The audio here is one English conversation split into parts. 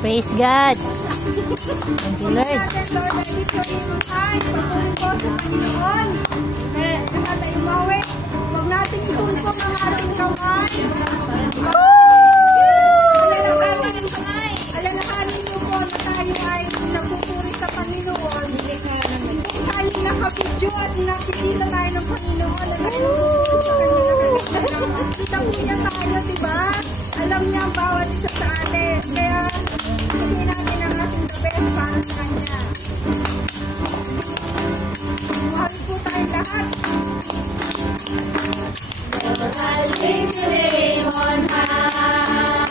Praise God. Thank you, Lord. Huwag natin itulpo ng araw-arawan. Alalahanin niyo po na tayo ay nagpupuri sa Panginoon. Kung tayo nakabidyo at nakikita tayo ng Panginoon, kita po niya tayo, diba? Alam niya ang bawat isa sa atin. Kaya sabihin natin ang ating the best para sa Kanya. Mahal po tayong lahat. Lord, I lift your name on high.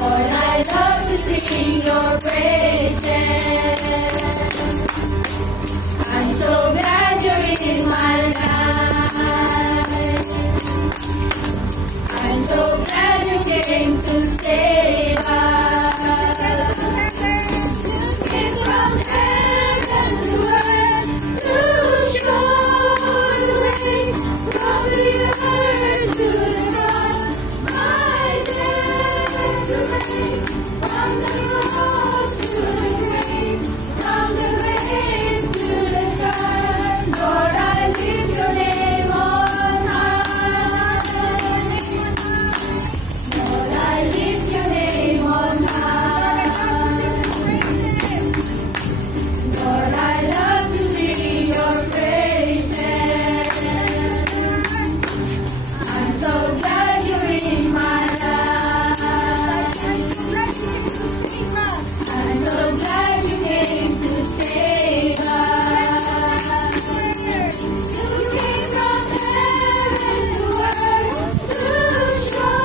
Lord, I love to sing your praises. I'm so glad you're in my life. I'm so glad you came to save us. You came from heaven to earth to show the way from the earth to the cross. My death to reign from the cross to the grave, from the grave to the sky. Lord, I lift your name on high. Lord, I lift your name on high. Lord, I love to sing your praises. I'm so glad you're in my life. I'm so glad you came to save us. You came from heaven to earth to show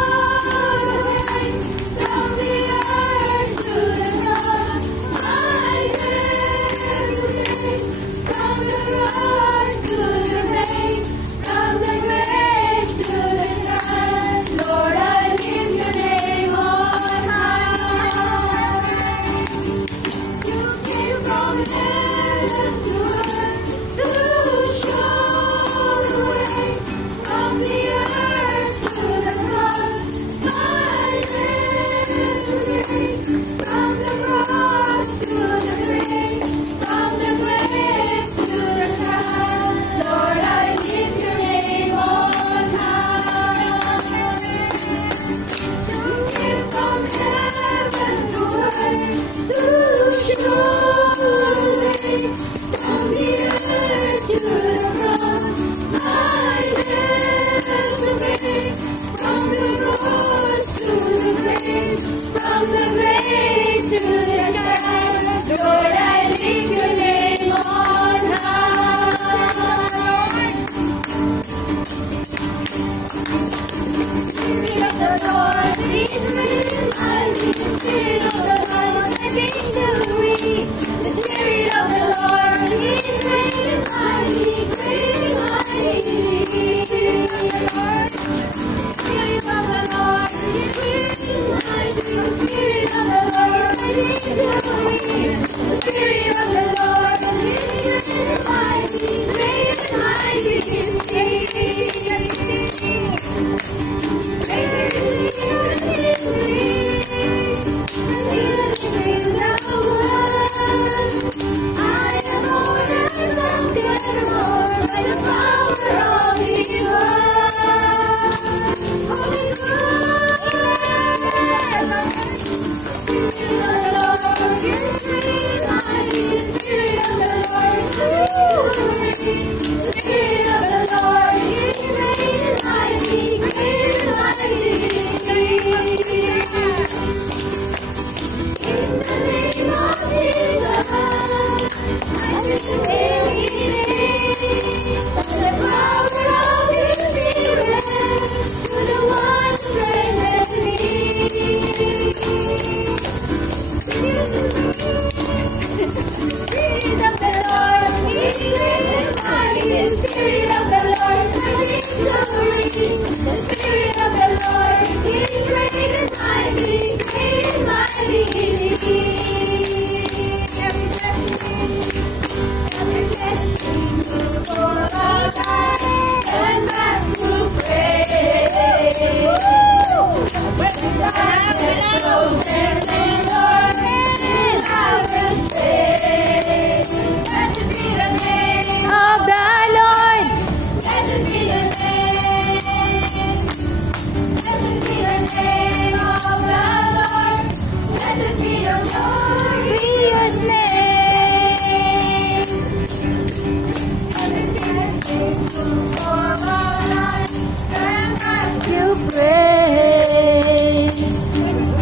the way from the earth to the cross. My death to reign from the cross to the grave, from the grave to the sky. Lord, I lift your name on high. You came from heaven to earth to show the way from the earth to the cross. My death to reign from the cross to the grave, from the grave to the sky. Lord, I lift your name on high. You came from heaven to earth to show the way from the earth to the cross. My death to reign from the cross to the grave, from the grave to the sky. Lord, I lift your name on high. Spirit of the Lord is risen mighty. The Spirit of the Lord is victory. The Spirit of the Lord is risen mighty, great and mighty. Spirit of the Lord is risen mighty. The Spirit of the Lord is victory. The Spirit of the Lord is risen mighty, great and mighty. I am more than conqueror by the power of His word. Spirit of the Lord is free, mighty. Spirit of the Lord is free. Spirit of the Lord is great and mighty, great and mighty. In the name of Jesus, I sing daily the power of His Spirit to the one who strengthens me. Spirit of the Lord is great and mighty. Spirit of the Lord is victory. The Spirit of the Lord is great and mighty, great and mighty. Every blessing for all time and back to praise. Of the Lord. Blessed be the name. Blessed be the name of the Lord. Blessed be the glorious name. Everything is faithful for our life. Turn back to Praise.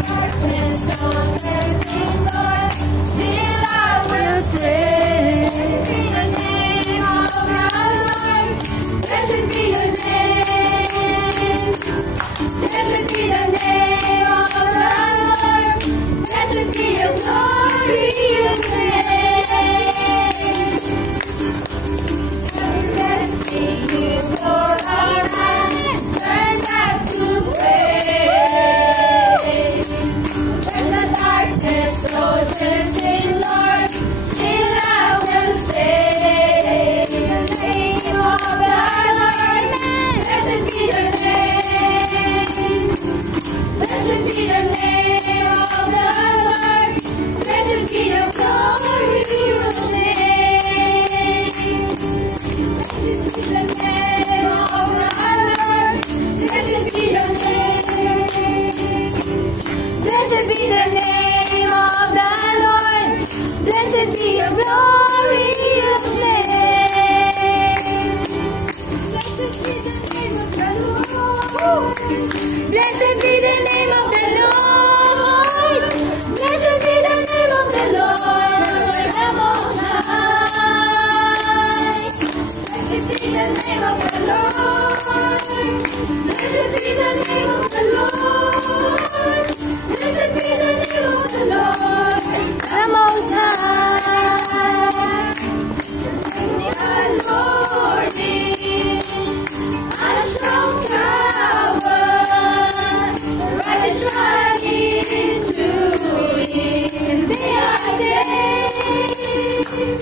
darkness, no blessing, Lord. Still I will praise. Blessed be the name. Blessed be the name of the Lord. Blessed be the glorious name. Blessing is for our hands. Turn back to praise. When the darkness closes in, Lord, still I will say. Blessed be the name of the Lord. Blessed be the glorious name. Blessed be the name of the Lord. Blessed be the name. Blessed be the name of the Lord. Blessed be the glorious name. Blessed be the name of the Lord. Blessed be the name of the Lord. Blessed be the name of the Lord, the Most High. Blessed be the name of the Lord. Blessed be the name of the Lord. Blessed be the name of the Lord, the Most High. The Lord is a strong tower. The righteous run into it, and they are saved.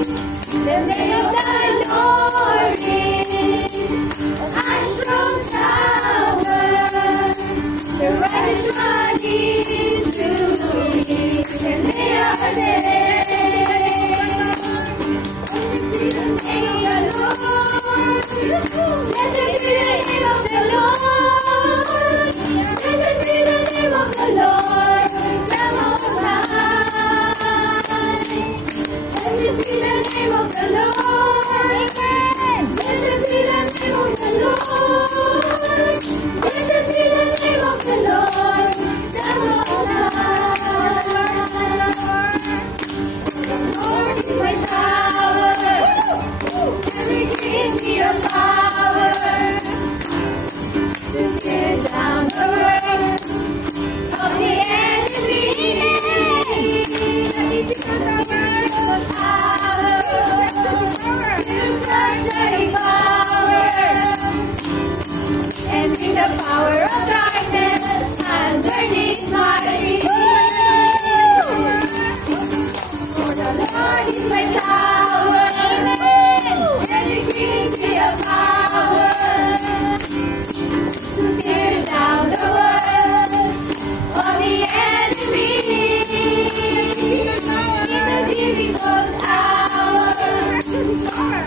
The name of the Lord is a strong tower. The righteous run into it, and they are saved. Blessed be the name of the Lord. Blessed be the name of the Lord. Blessed be the name of the Lord, the Most High. Blessed be the name of the Lord. Blessed be the name of the Lord. Blessed be the name of the Lord, the Most High. The Lord is my tower. He gives me the power to tear down the works of the enemy. Let me become the word of power. You touch the power, and in the power of darkness, underneath my feet. For the Lord is my tower, and He gives me the power to tear down the works of the enemy. In the difficult hour,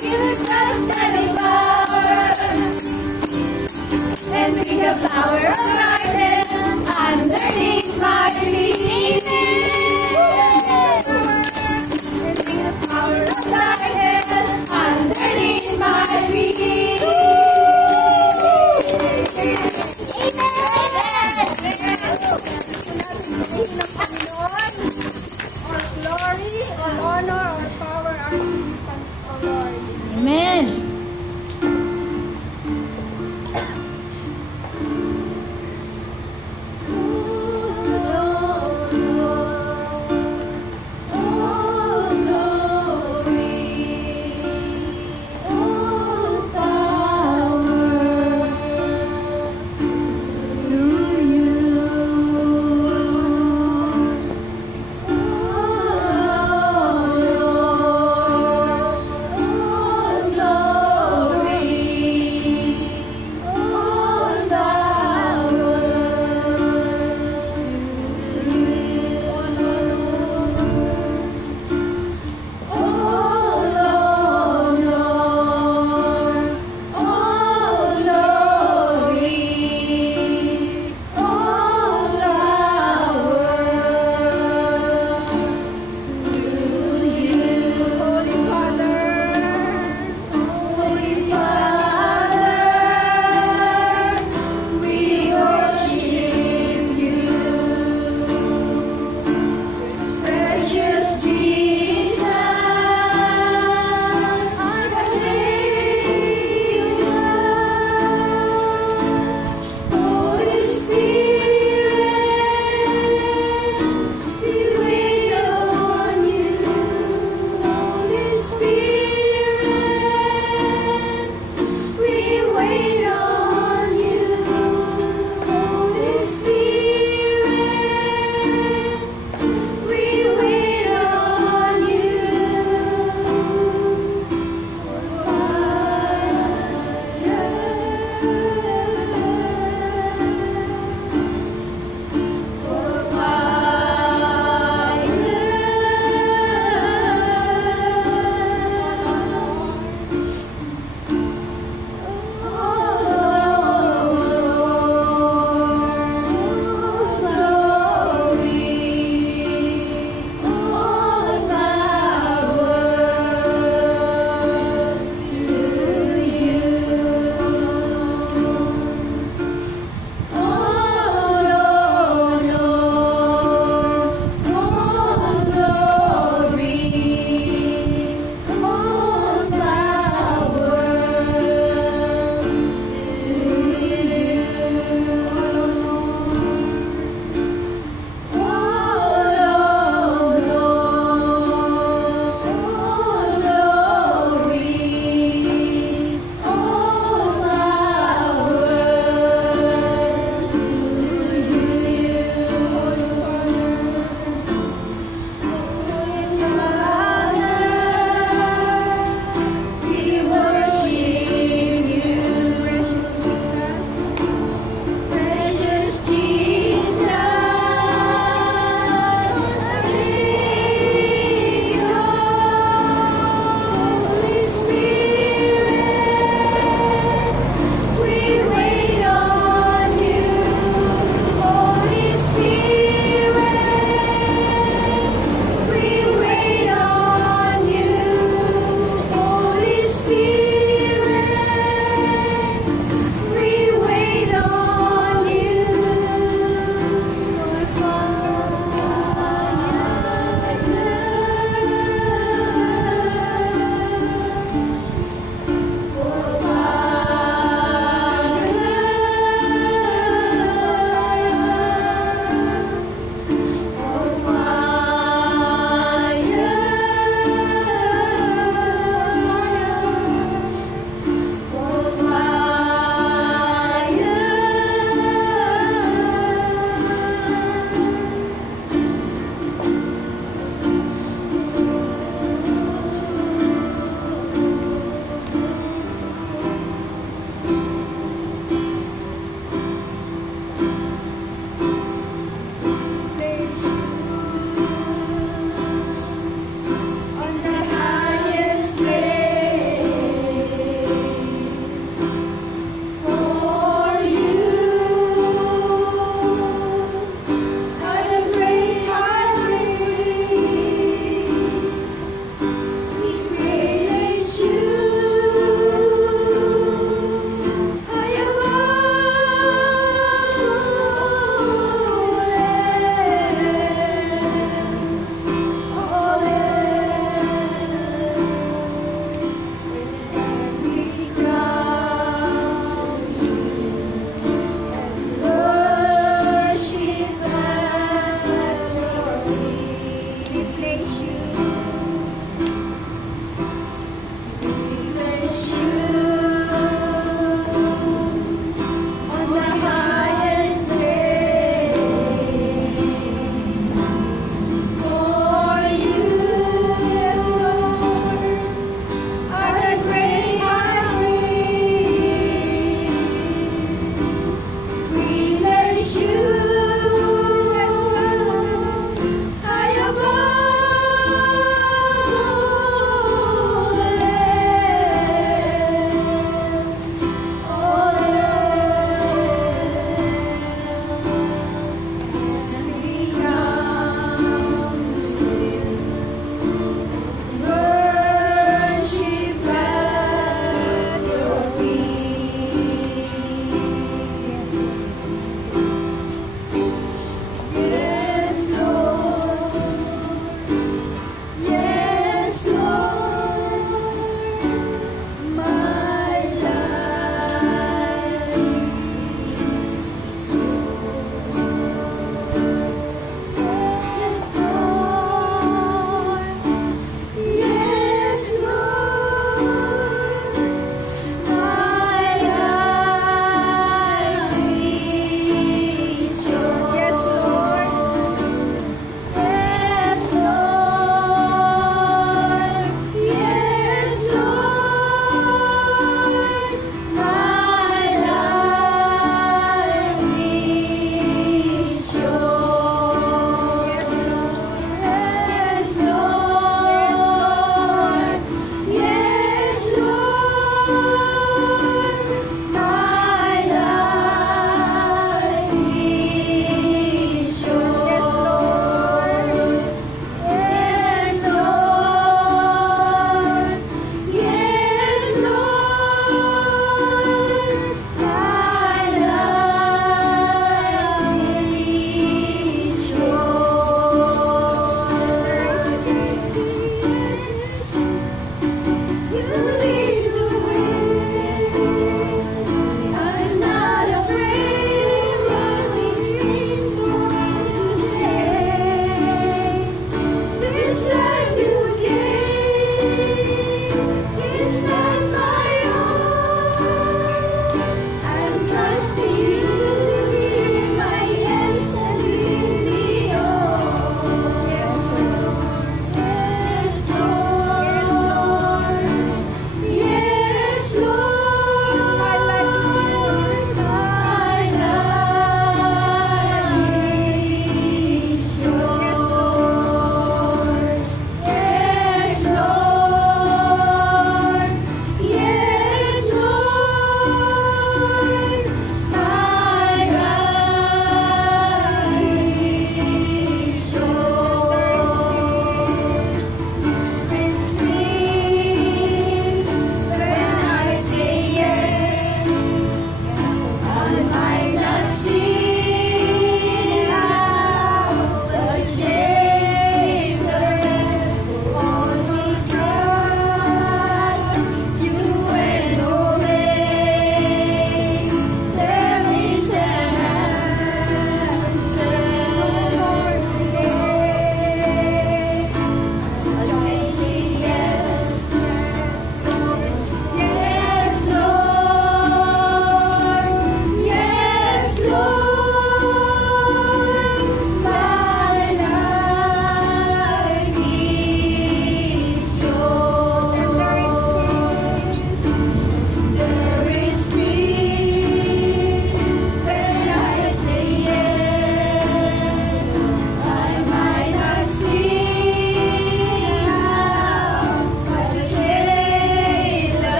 He will touch the power, and bring the power of darkness underneath my feet. And bring the power of darkness underneath my feet. All glory, all honor, all power are to you, O Lord. Amen. Lord.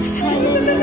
Ay,